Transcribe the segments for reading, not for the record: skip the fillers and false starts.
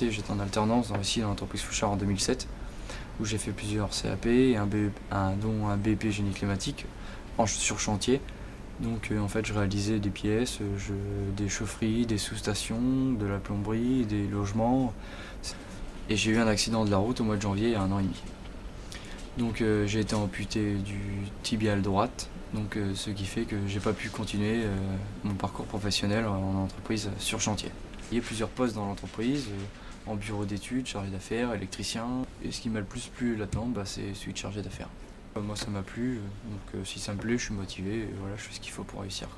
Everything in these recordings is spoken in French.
lycée, j'étais en alternance aussi dans l'entreprise Fouchard en 2007, où j'ai fait plusieurs CAP, dont un BEP génie climatique sur chantier. Donc en fait je réalisais des pièces, des chaufferies, des sous-stations, de la plomberie, des logements. Et j'ai eu un accident de la route au mois de janvier il y a 1 an et demi. Donc j'ai été amputé du tibial droite, donc ce qui fait que j'ai pas pu continuer mon parcours professionnel en entreprise sur chantier. Il y a plusieurs postes dans l'entreprise, en bureau d'études, chargé d'affaires, électricien. Et ce qui m'a le plus plu là-dedans, c'est celui de chargé d'affaires. Moi ça m'a plu, donc si ça me plaît, je suis motivé, et voilà, je fais ce qu'il faut pour réussir.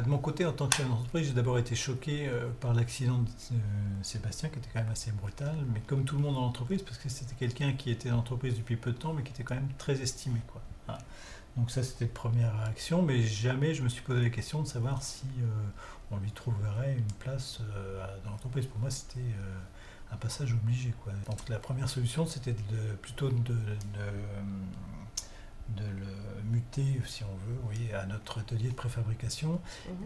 De mon côté, en tant que chef d'entreprise, j'ai d'abord été choqué par l'accident de Sébastien, qui était quand même assez brutal, mais comme tout le monde dans l'entreprise, parce que c'était quelqu'un qui était dans l'entreprise depuis peu de temps, mais qui était quand même très estimé, quoi. Voilà. Donc ça, c'était une première réaction, mais jamais je me suis posé la question de savoir si on lui trouverait une place dans l'entreprise. Pour moi, c'était un passage obligé, quoi. Donc la première solution, c'était plutôt de le muter, si on veut, oui, à notre atelier de préfabrication,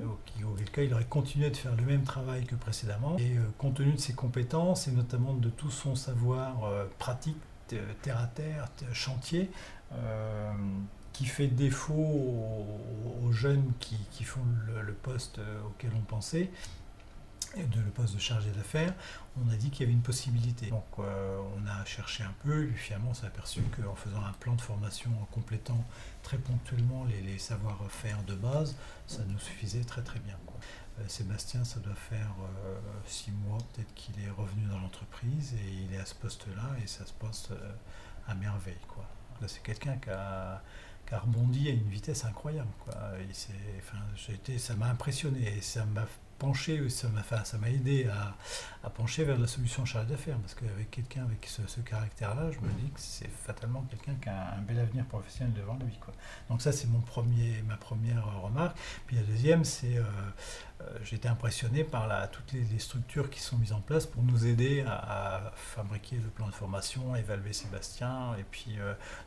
auquel cas il aurait continué de faire le même travail que précédemment. Et compte tenu de ses compétences, et notamment de tout son savoir pratique, terre à terre, chantier, qui fait défaut aux jeunes qui font le poste auquel on pensait, le poste de chargé d'affaires, on a dit qu'il y avait une possibilité. Donc on a cherché un peu, et finalement on s'est aperçu qu'en faisant un plan de formation, en complétant très ponctuellement les savoir-faire de base, ça nous suffisait très très bien, quoi. Sébastien, ça doit faire 6 mois peut-être qu'il est revenu dans l'entreprise, et il est à ce poste-là, et ça se passe à merveille, quoi. Là, c'est quelqu'un qui a rebondi à une vitesse incroyable, quoi. Ça m'a impressionné, et ça m'a penché, ça m'a aidé à pencher vers la solution chargé d'affaires, parce qu'avec quelqu'un avec ce caractère-là, je me dis que c'est fatalement quelqu'un qui a un bel avenir professionnel devant lui, quoi. Donc ça, c'est ma première remarque. Puis la deuxième, c'est j'ai été impressionné par toutes les structures qui sont mises en place pour nous aider à fabriquer le plan de formation, évaluer Sébastien, et puis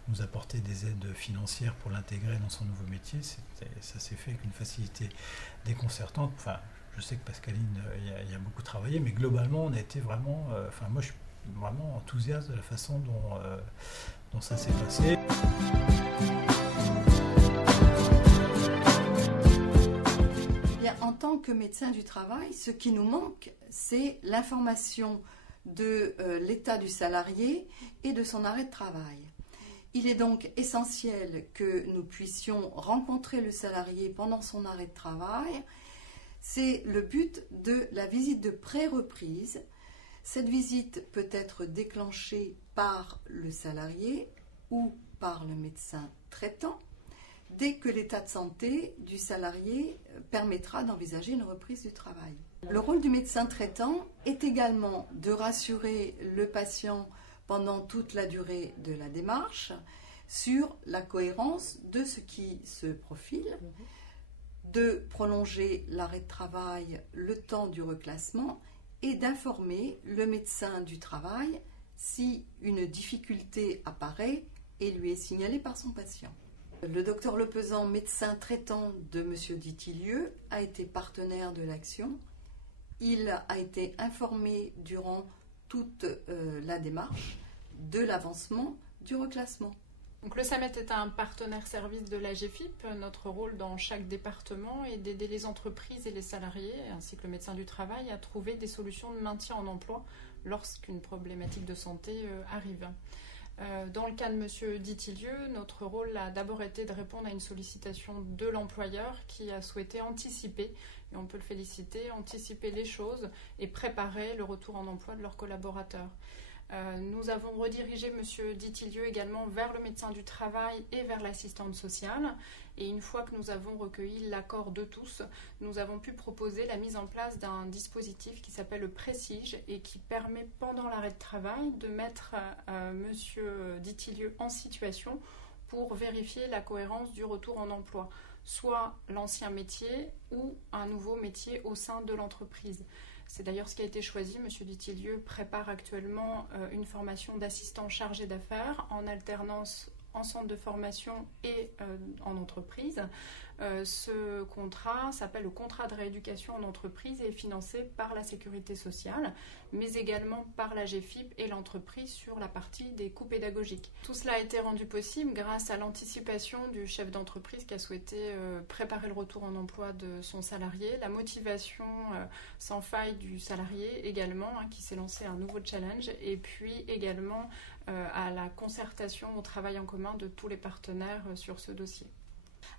nous apporter des aides financières pour l'intégrer dans son nouveau métier. Ça s'est fait avec une facilité déconcertante. Enfin, je sais que Pascaline y a beaucoup travaillé, mais globalement, on a été vraiment... moi, je suis vraiment enthousiaste de la façon dont ça s'est passé. En tant que médecin du travail, ce qui nous manque, c'est l'information de l'état du salarié et de son arrêt de travail. Il est donc essentiel que nous puissions rencontrer le salarié pendant son arrêt de travail. C'est le but de la visite de pré-reprise. Cette visite peut être déclenchée par le salarié ou par le médecin traitant, dès que l'état de santé du salarié permettra d'envisager une reprise du travail. Le rôle du médecin traitant est également de rassurer le patient pendant toute la durée de la démarche sur la cohérence de ce qui se profile, de prolonger l'arrêt de travail le temps du reclassement et d'informer le médecin du travail si une difficulté apparaît et lui est signalée par son patient. Le docteur Lepezan, médecin traitant de M. Ditilieu, a été partenaire de l'action. Il a été informé durant toute la démarche de l'avancement du reclassement. Donc le SAMET est un partenaire service de l'AGEFIP. Notre rôle dans chaque département est d'aider les entreprises et les salariés, ainsi que le médecin du travail, à trouver des solutions de maintien en emploi lorsqu'une problématique de santé arrive. Dans le cas de M. Ditilieu, notre rôle a d'abord été de répondre à une sollicitation de l'employeur qui a souhaité anticiper, et on peut le féliciter, anticiper les choses et préparer le retour en emploi de leurs collaborateurs. Nous avons redirigé M. Ditilieu également vers le médecin du travail et vers l'assistante sociale. Et une fois que nous avons recueilli l'accord de tous, nous avons pu proposer la mise en place d'un dispositif qui s'appelle le Précige et qui permet pendant l'arrêt de travail de mettre M. Ditilieu en situation pour vérifier la cohérence du retour en emploi, soit l'ancien métier ou un nouveau métier au sein de l'entreprise. C'est d'ailleurs ce qui a été choisi. M. Ditilieu prépare actuellement une formation d'assistant chargé d'affaires en alternance en centre de formation et en entreprise. Ce contrat s'appelle le contrat de rééducation en entreprise et est financé par la Sécurité sociale, mais également par la GFIP et l'entreprise sur la partie des coûts pédagogiques. Tout cela a été rendu possible grâce à l'anticipation du chef d'entreprise qui a souhaité préparer le retour en emploi de son salarié, la motivation sans faille du salarié également, qui s'est lancé un nouveau challenge, et puis également à la concertation au travail en commun de tous les partenaires sur ce dossier.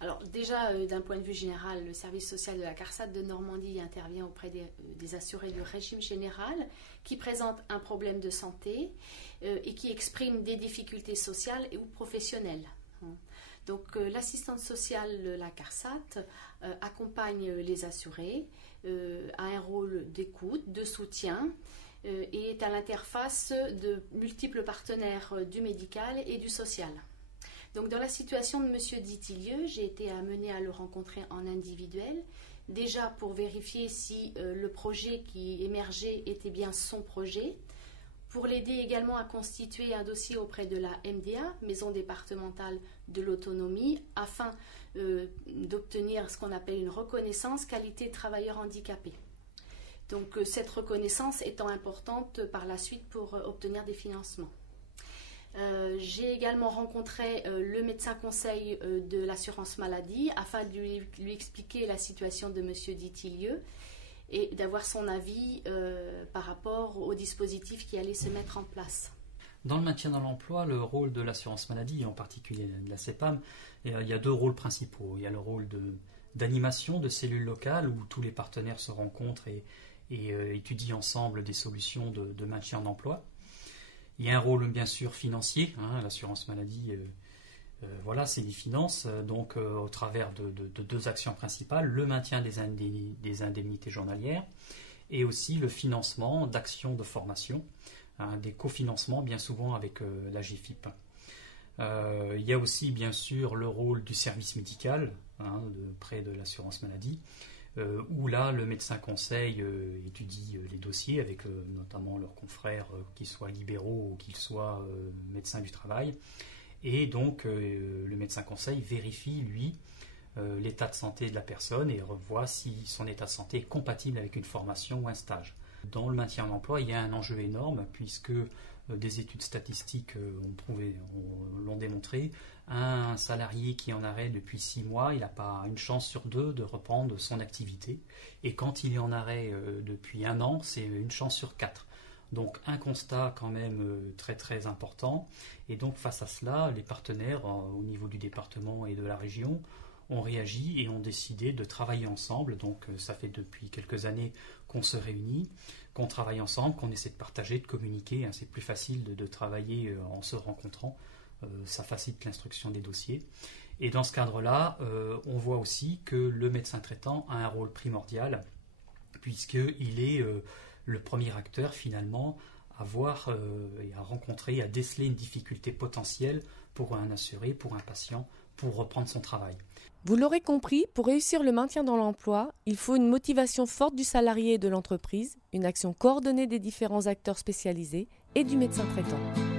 Alors déjà, d'un point de vue général, le service social de la CARSAT de Normandie intervient auprès des assurés du régime général qui présentent un problème de santé et qui expriment des difficultés sociales ou professionnelles. Donc l'assistante sociale de la CARSAT accompagne les assurés, a un rôle d'écoute, de soutien et est à l'interface de multiples partenaires du médical et du social. Donc dans la situation de M. Ditilieu, j'ai été amenée à le rencontrer en individuel, déjà pour vérifier si le projet qui émergeait était bien son projet, pour l'aider également à constituer un dossier auprès de la MDA, Maison départementale de l'autonomie, afin d'obtenir ce qu'on appelle une reconnaissance qualité travailleur handicapé. Donc cette reconnaissance étant importante par la suite pour obtenir des financements. J'ai également rencontré le médecin conseil de l'assurance maladie afin de lui expliquer la situation de M. Ditilieu et d'avoir son avis par rapport au dispositif qui allait se mettre en place. Dans le maintien dans l'emploi, le rôle de l'assurance maladie, et en particulier de la CEPAM, il y a deux rôles principaux. Il y a le rôle d'animation de cellules locales où tous les partenaires se rencontrent et étudient ensemble des solutions de maintien en emploi. Il y a un rôle bien sûr financier, l'assurance maladie, c'est des finances, donc au travers de deux actions principales, le maintien des indemnités journalières et aussi le financement d'actions de formation, des cofinancements bien souvent avec la GFIP. Il y a aussi bien sûr le rôle du service médical près de l'assurance maladie, où là le médecin conseil étudie les dossiers avec notamment leurs confrères, qu'ils soient libéraux ou qu'ils soient médecins du travail, et donc le médecin conseil vérifie lui l'état de santé de la personne et revoit si son état de santé est compatible avec une formation ou un stage. Dans le maintien en emploi, il y a un enjeu énorme puisque des études statistiques l'ont démontré. Un salarié qui est en arrêt depuis 6 mois, il n'a pas une chance sur 2 de reprendre son activité. Et quand il est en arrêt depuis 1 an, c'est une chance sur 4. Donc un constat quand même très très important. Et donc face à cela, les partenaires au niveau du département et de la région ont réagi et ont décidé de travailler ensemble. Donc ça fait depuis quelques années qu'on se réunit, qu'on travaille ensemble, qu'on essaie de partager, de communiquer. C'est plus facile de travailler en se rencontrant. Ça facilite l'instruction des dossiers. Et dans ce cadre-là, on voit aussi que le médecin traitant a un rôle primordial puisqu'il est le premier acteur finalement à voir et à rencontrer, à déceler une difficulté potentielle pour un assuré, pour un patient, pour reprendre son travail. Vous l'aurez compris, pour réussir le maintien dans l'emploi, il faut une motivation forte du salarié et de l'entreprise, une action coordonnée des différents acteurs spécialisés et du médecin traitant.